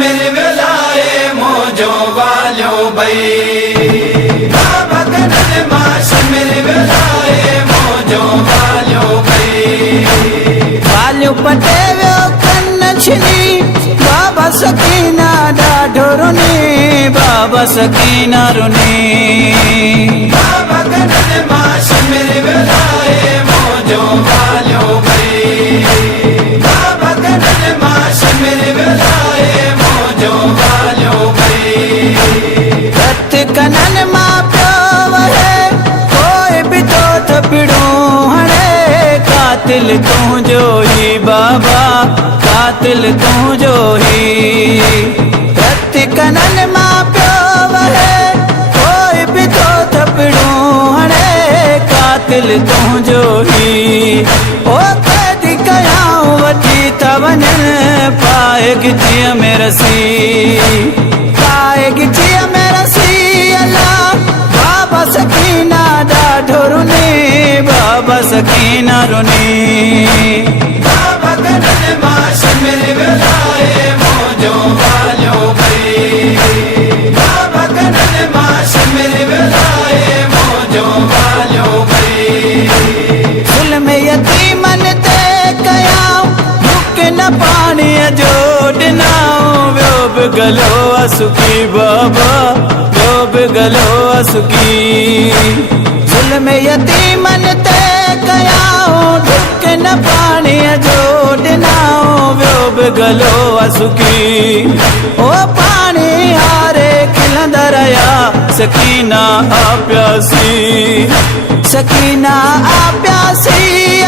मेरे वेलाए मोजो वालो भई बाबा कनन माश मेरे वेलाए मोजो वालो भई वालो पटे व्यो कन्न छिनी बाबा सकीना ॾाढो रुनी बाबा सकीना रुनी बाबा कनन माश मेरे वेलाए मोजो वालो भई बाबा कनन माश मेरे वेलाए मोजो वालो भई रत कनन मां पियो है कोई भी तो थपड़ो हणे कातिल तुझो ही बाबा कातिल तुझो ही रत कनन मां पियो है कोई भी तो थपड़ो हणे कातिल तुझो ही ओ कैदी कयाऊं वठी त वञन पाए गिचीअ में रसी पाए गिचीअ में रसी अल्लाह बाबा सकीना ॾाढो रुनी बाबा सकीना रुनी बाबा कनन माश मेरे वेलाए मोजो वालो भई बाबा कनन माश मेरे वेलाए मोजो वालो भई ज़ुल्म यतीमन ते कयाऊं मुक न पाणीअ जो ॾिनाऊं वियो बि गलो असुकी बाबा वियो बि गलो असुकी ज़ुल्म यतीमन ते कयाऊं मुक न पाणीअ जो ॾिनाऊं वियो बि गलो असुकी ओ पाणी हारे खिलंदा रहिया सकीना आ प्यासी सकीना आ प्यासी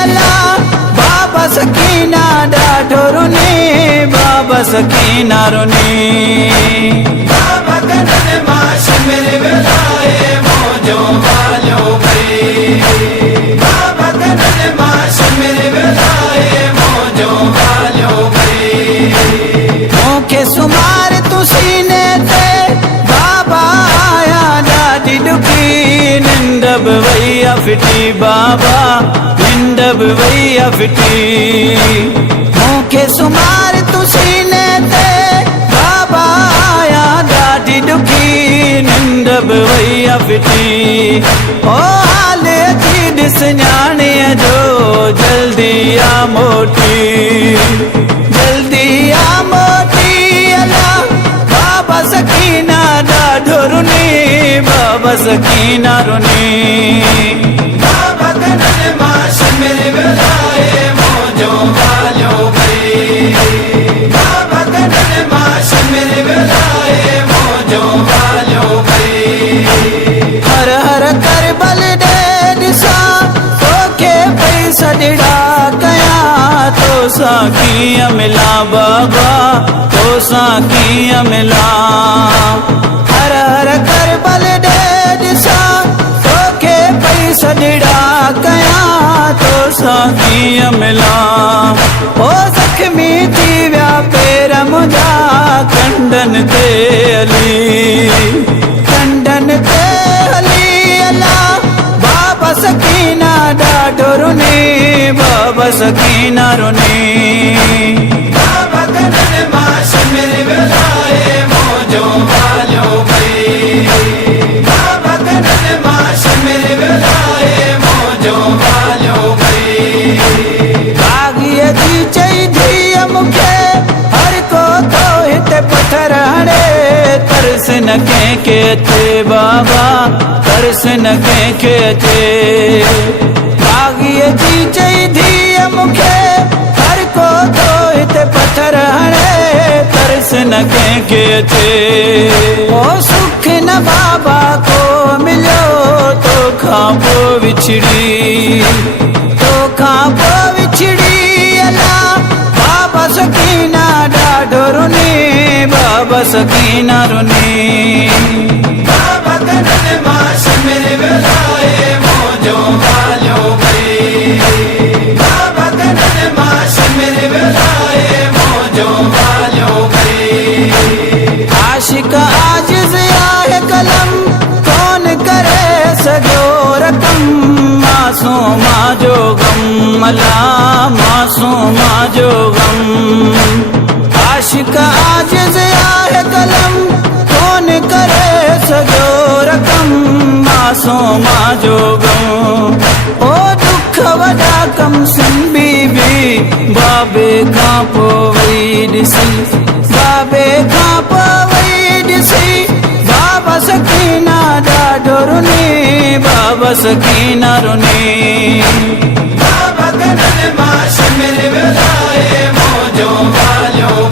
अल्लाह बाबा सकीना ॾाढो रुनी बाबा सकीना रुनी बाबा कनन माश मेरे वेलाए मोजो वालो भई बाबा कनन माश मेरे वेलाए मोजो वालो भई मूंखे सुमार तूं सीने ते बाबा आया ॾाढी ॾुखी निंड बि वई आहे फिटी बाबा निंड बि वई आहे फिटी मूंखे सुमार तूं सीने ते बाबा आया ॾाढी ॾुखी निंड बि वई आहे फिटी ओ हाल अची ॾिस न्याणीअ जो जल्दी आ मोटी जल्दी आ मोटी अल्लाह बाबा सकीना ॾाढो रुनी बाबा सकीना रुनी बाबा कनन माश मेरे वेलाए मोजो वालो भई बाबा कनन माश मेरे वेलाए मोजो वालो भई हर हर कर बल दे ॾिसां तोखे पैसा ॾिड़ा कयां तोसां कीअं मिलां बाबा तोसां कीअं मिलां हर हर कर बल दे ॾिसां तोखे पैसा ॾिड़ा कयां तोसां कीअं मिलां ओ ज़ख़्मी थी विया पेर मुंहिंजा कंडन ते हली कंडन ते हली अल्लाह बाबा सकीना ॾाढो रुनी बाबा सकीना रुनी बाबा कनन माश मेरे वेलाए मोजो वालो भई बाबा कनन माश मेरे वेलाए मोजो वालो भई बाग़ीअ जी चई धीअ मूंखे हर को तो हिते पत्थर हणे तरस न कंहिंखे अचे बाबा तरस न कंहिंखे अचे बाग़ीअ जी चई धीअ मूंखे हर को तो हिते पत्थर हणे तरस न कंहिंखे अचे ओ सुख न बाबा को मिलियो तोखां पोइ विछड़ी तोखां पोइ विछड़ी अल्लाह बाबा सकीना ॾाढो रुनी बाबा सकीना रुनी बाबा कनन माश मेरे वेलाए मोजो वालो भई बाबा कनन माश मेरे वेलाए मोजो वालो भई आशिक आजिज़ आहे कलम कौन करे सघियो रकम मासूमा जो गम अल्लाह मासूमा जो गम आशिक आजिज़ मासूमा जो गम ओ दुख वॾा कम सिन बीबी बाबे खां पोइ वई ॾिसी बाबे खां पोइ वई ॾिसी बाबा सकीना ॾाढो रुनी बाबा सकीना रुनी बाबा कनन मां शिमिर विलाए मौजो वालियो